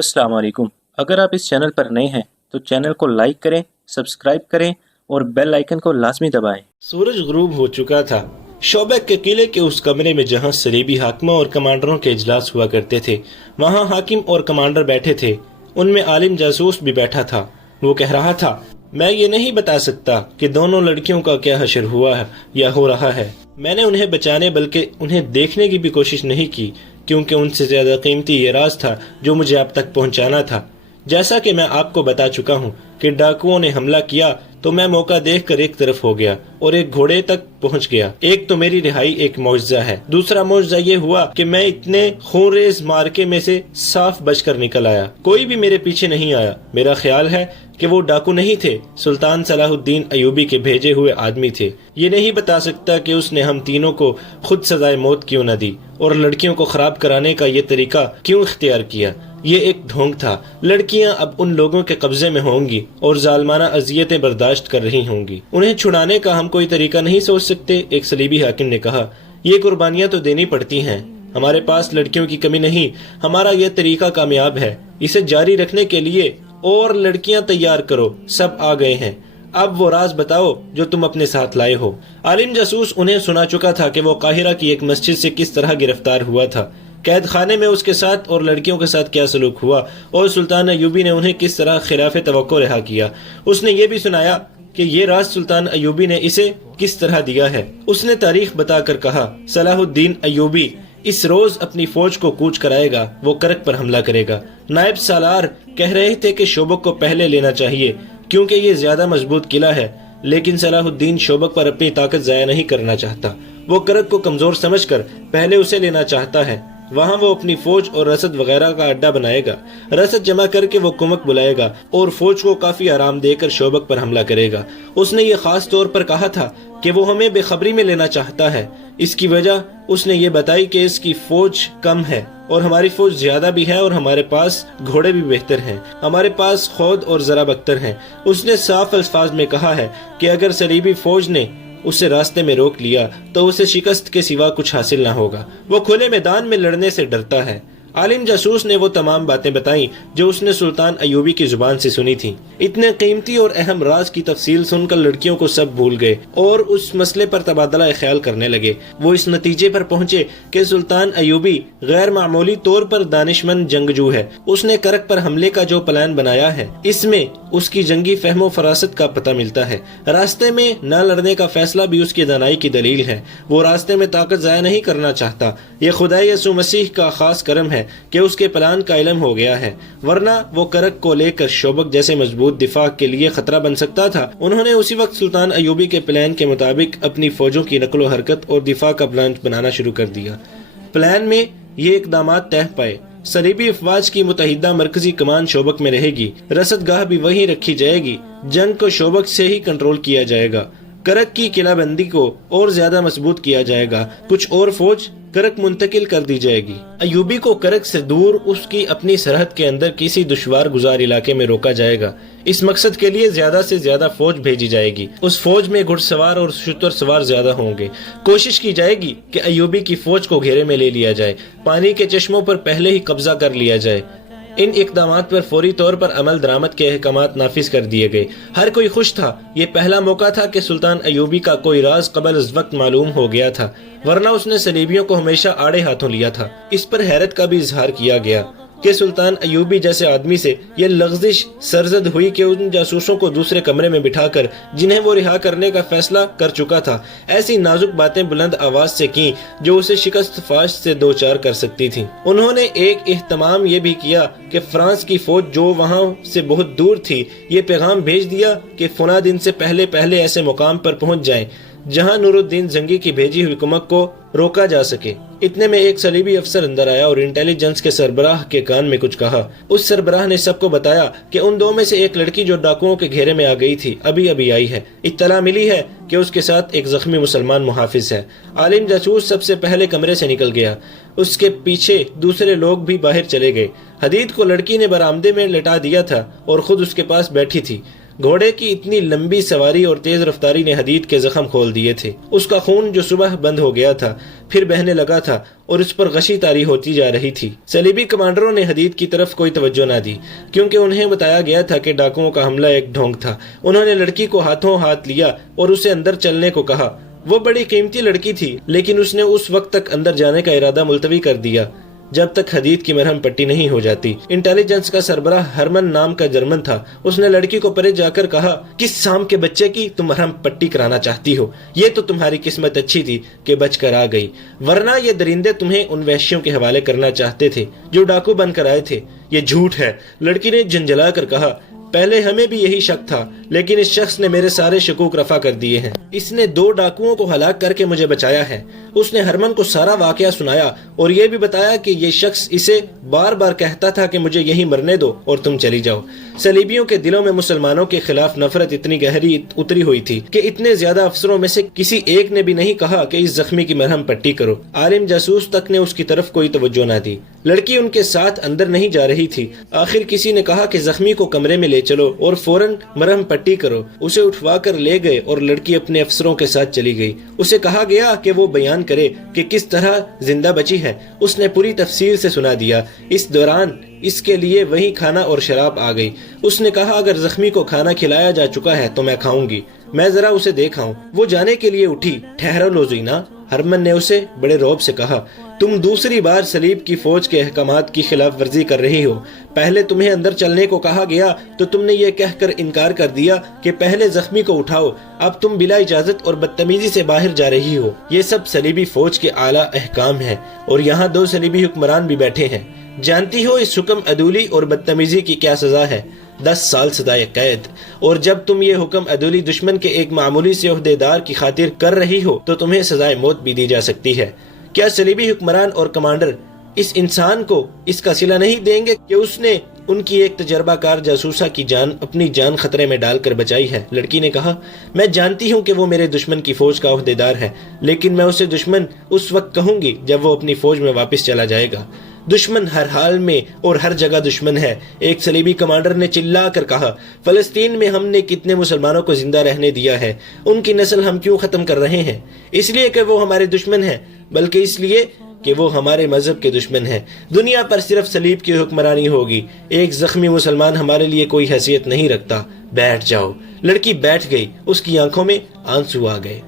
अस्सलाम वालेकुम। अगर आप इस चैनल पर नए हैं तो चैनल को लाइक करें, सब्सक्राइब करें और बेल आइकन को लाजमी दबाएं। सूरज गुरूब हो चुका था। शोबक के किले के उस कमरे में जहां सलीबी हाकिमों और कमांडरों के इजलास हुआ करते थे, वहां हाकिम और कमांडर बैठे थे। उनमें आलिम जासूस भी बैठा था। वो कह रहा था, मैं ये नहीं बता सकता कि दोनों लड़कियों का क्या हशर हुआ है या हो रहा है। मैंने उन्हें बचाने बल्कि उन्हें देखने की भी कोशिश नहीं की, क्योंकि उनसे ज्यादा कीमती ये राज था जो मुझे आप तक पहुंचाना था। जैसा कि मैं आपको बता चुका हूँ कि डाकुओं ने हमला किया तो मैं मौका देखकर एक तरफ हो गया और एक घोड़े तक पहुंच गया। एक तो मेरी रिहाई एक मौजज़ा है, दूसरा मौजज़ा ये हुआ कि मैं इतने खूनरेज मार्के में से साफ बचकर निकल आया। कोई भी मेरे पीछे नहीं आया। मेरा ख्याल है कि वो डाकू नहीं थे, सुल्तान सलाहुद्दीन अयूबी के भेजे हुए आदमी थे। ये नहीं बता सकता कि उसने हम तीनों को खुद सजाए मौत क्यों न दी और लड़कियों को खराब कराने का ये तरीका क्यों इख्तियार किया। ये एक ढोंग था। लड़कियां अब उन लोगों के कब्जे में होंगी और जालमाना अजियतें बर्दाश्त कर रही होंगी। उन्हें छुड़ाने का हम कोई तरीका नहीं सोच सकते, एक सलीबी हाकिम ने कहा। ये कुर्बानियां तो देनी पड़ती हैं। हमारे पास लड़कियों की कमी नहीं, हमारा यह तरीका कामयाब है। इसे जारी रखने के लिए और लड़कियां तैयार करो। सब आ गए हैं। अब वो राज बताओ जो तुम अपने साथ लाए हो। आलिम जासूस उन्हें सुना चुका था कि वो काहिरा की एक मस्जिद से किस तरह गिरफ्तार हुआ था, कैद खाने में उसके साथ और लड़कियों के साथ क्या सलूक हुआ और सुल्तान अयूबी ने उन्हें किस तरह खिलाफ तवक्को रिहा किया। उसने ये भी सुनाया कि ये राज सुल्तान अयूबी ने इसे किस तरह दिया है। उसने तारीख बताकर कहा, सलाहुद्दीन अयूबी इस रोज अपनी फौज को कूच कराएगा। वो करक पर हमला करेगा। नायब सालार कह रहे थे कि शोबक को पहले लेना चाहिए क्योंकि ये ज्यादा मजबूत किला है, लेकिन सलाहुद्दीन शोबक पर अपनी ताकत जाया नहीं करना चाहता। वो करक को कमजोर समझकर पहले उसे लेना चाहता है। वहाँ वो अपनी फौज और रसद वगैरह का अड्डा बनाएगा। रसद जमा करके वो कुमक बुलाएगा और फौज को काफी आराम देकर शोबक पर हमला करेगा। उसने ये खास तौर पर कहा था कि वो हमें बेखबरी में लेना चाहता है। इसकी वजह उसने ये बताई कि इसकी फौज कम है और हमारी फौज ज्यादा भी है और हमारे पास घोड़े भी बेहतर हैं। हमारे पास खुद और जरा बख्तर हैं। उसने साफ अल्फाज में कहा है कि अगर सलीबी फौज ने उसे रास्ते में रोक लिया तो उसे शिकस्त के सिवा कुछ हासिल ना होगा। वो खुले मैदान में लड़ने से डरता है। आलिम जासूस ने वो तमाम बातें बताई जो उसने सुल्तान अयूबी की जुबान से सुनी थी। इतने कीमती और अहम राज की तफसील सुनकर लड़कियों को सब भूल गए और उस मसले पर तबादला ख्याल करने लगे। वो इस नतीजे पर पहुंचे कि सुल्तान अयूबी गैर मामूली तौर पर दानिशमंद जंगजू है। उसने करक पर हमले का जो प्लान बनाया है, इसमें उसकी जंगी फहमो फरासत का पता मिलता है। रास्ते में न लड़ने का फैसला भी उसकी दानाई की दलील है। वो रास्ते में ताकत जाया नहीं करना चाहता। ये खुदा यसू मसीह का खास करम है कि उसके प्लान का इल्म हो गया है, वरना वो करक को लेकर शोबक जैसे मजबूत दिफा के लिए खतरा बन सकता था। उन्होंने उसी वक्त सुल्तान अयूबी के प्लान के मुताबिक अपनी फौजों की नकलो हरकत और दिफा का प्लान बनाना शुरू कर दिया। प्लान में ये इकदामात तय पाए। सलीबी अफवाज की मुतहिदा मरकजी कमान शोबक में रहेगी। रसदगाह भी वहीं रखी जाएगी। जंग को शोबक से ही कंट्रोल किया जाएगा। करक की किलाबंदी को और ज्यादा मजबूत किया जाएगा। कुछ और फौज करक मुंतकिल कर दी जाएगी। अयूबी को करक से दूर उसकी अपनी सरहद के अंदर किसी दुश्वार गुजार इलाके में रोका जाएगा। इस मकसद के लिए ज्यादा से ज्यादा फौज भेजी जाएगी। उस फौज में घुड़सवार और शुतर सवार ज्यादा होंगे। कोशिश की जाएगी कि अयूबी की फौज को घेरे में ले लिया जाए। पानी के चश्मों पर पहले ही कब्जा कर लिया जाए। इन इकदामात पर फौरी तौर पर अमल दरामद के अहकामात नाफिज कर दिए गए। हर कोई खुश था। ये पहला मौका था कि सुल्तान अयूबी का कोई राज कबल उस वक्त मालूम हो गया था, वरना उसने सलीबियों को हमेशा आड़े हाथों लिया था। इस पर हैरत का भी इजहार किया गया कि सुल्तान अयूबी जैसे आदमी से यह लग़ज़िश सरजद हुई कि उन जासूसों को दूसरे कमरे में बिठाकर जिन्हें वो रिहा करने का फैसला कर चुका था, ऐसी नाजुक बातें बुलंद आवाज से की जो उसे शिकस्त फाश से दो चार कर सकती थी। उन्होंने एक एहतमाम ये भी किया कि फ्रांस की फौज जो वहाँ से बहुत दूर थी, ये पैगाम भेज दिया कि फुला दिन से पहले पहले ऐसे मुकाम पर पहुंच जाएं जहां नूरुद्दीन जंगी की भेजी हुई कुमक को रोका जा सके। इतने में एक सलीबी अफसर अंदर आया और इंटेलिजेंस के सरबराह के कान में कुछ कहा। उस सरबराह ने सबको बताया कि उन दो में से एक लड़की जो डाकुओं के घेरे में आ गई थी अभी अभी आई है। इत्तला मिली है कि उसके साथ एक जख्मी मुसलमान मुहाफिज है। आलिम जासूस सबसे पहले कमरे से निकल गया। उसके पीछे दूसरे लोग भी बाहर चले गए। हदीद को लड़की ने बरामदे में लिटा दिया था और खुद उसके पास बैठी थी। घोड़े की इतनी लंबी सवारी और तेज रफ्तारी ने हदीद के जख्म खोल दिए थे। उसका खून जो सुबह बंद हो गया था फिर बहने लगा था और उस पर गशी तारी होती जा रही थी। सलीबी कमांडरों ने हदीद की तरफ कोई तवज्जो न दी, क्योंकि उन्हें बताया गया था कि डाकुओं का हमला एक ढोंग था। उन्होंने लड़की को हाथों हाथ लिया और उसे अंदर चलने को कहा। वो बड़ी कीमती लड़की थी, लेकिन उसने उस वक्त तक अंदर जाने का इरादा मुलतवी कर दिया जब तक हदीद की मरहम पट्टी नहीं हो जाती। इंटेलिजेंस का सरबराह हरमन नाम का जर्मन था। उसने लड़की को परे जाकर कहा, किस शाम के बच्चे की तुम मरहम पट्टी कराना चाहती हो? ये तो तुम्हारी किस्मत अच्छी थी कि बचकर आ गई, वरना ये दरिंदे तुम्हें उन वहशियों के हवाले करना चाहते थे जो डाकू बनकर आए थे। ये झूठ है, लड़की ने झंझला कर कहा। पहले हमें भी यही शक था, लेकिन इस शख्स ने मेरे सारे शकूक रफा कर दिए हैं। इसने 2 डाकुओं को हलाक करके मुझे बचाया है। उसने हरमन को सारा वाकया सुनाया और ये भी बताया कि ये शख्स इसे बार बार कहता था कि मुझे यहीं मरने दो और तुम चली जाओ। सलीबियों के दिलों में मुसलमानों के खिलाफ नफरत इतनी गहरी उतरी हुई थी कि इतने ज्यादा अफसरों में से किसी एक ने भी नहीं कहा कि इस जख्मी की मरहम पट्टी करो। आलिम जासूस तक ने उसकी तरफ कोई तवज्जो न दी। लड़की उनके साथ अंदर नहीं जा रही थी। आखिर किसी ने कहा कि जख्मी को कमरे में ले चलो और फौरन मरहम पट्टी करो। उसे उठवा कर ले गए और लड़की अपने अफसरों के साथ चली गई। उसे कहा गया कि वो बयान करे कि किस तरह जिंदा बची है। उसने पूरी तफसील से सुना दिया। इस दौरान इसके लिए वही खाना और शराब आ गई। उसने कहा, अगर जख्मी को खाना खिलाया जा चुका है तो मैं खाऊंगी, मैं जरा उसे देखाऊं। वो जाने के लिए उठी। ठहरो लोज़ीना, हरमन ने उसे बड़े रौब से कहा, तुम दूसरी बार सलीब की फौज के अहकामात की खिलाफ वर्जी कर रही हो। पहले तुम्हें अंदर चलने को कहा गया तो तुमने ये कहकर इनकार कर दिया कि पहले जख्मी को उठाओ। अब तुम बिला इजाजत और बदतमीजी से बाहर जा रही हो। ये सब सलीबी फौज के आला अहकाम है और यहाँ 2 सलीबी हुक्मरान भी बैठे हैं। जानती हो इस हुक्म अदूली और बदतमीजी की क्या सजा है? 10 साल सजाए कैद। और जब तुम ये हुक्म अदूली दुश्मन के एक मामूली से ओहदेदार की खातिर कर रही हो तो तुम्हें सजाए मौत भी दी जा सकती है। क्या सलीबी हुक्मरान और कमांडर इस इंसान को इसका सिला नहीं देंगे कि उसने उनकी एक तजर्बाकार जासूसा की जान अपनी जान खतरे में डालकर बचाई है? लड़की ने कहा, मैं जानती हूँ कि वो मेरे दुश्मन की फौज का ओहदेदार है, लेकिन मैं उसे दुश्मन उस वक्त कहूंगी जब वो अपनी फौज में वापस चला जाएगा। दुश्मन हर हाल में और हर जगह दुश्मन है। एक सलीबी कमांडर ने चिल्ला कर कहा, फलस्तीन में हमने कितने मुसलमानों को जिंदा रहने दिया है, उनकी नस्ल हम क्यों खत्म कर रहे हैं? इसलिए कि वो हमारे दुश्मन हैं, बल्कि इसलिए कि वो हमारे मजहब के दुश्मन हैं। दुनिया पर सिर्फ सलीब की हुक्मरानी होगी। एक जख्मी मुसलमान हमारे लिए कोई हैसियत नहीं रखता। बैठ जाओ। लड़की बैठ गई। उसकी आंखों में आंसू आ गए।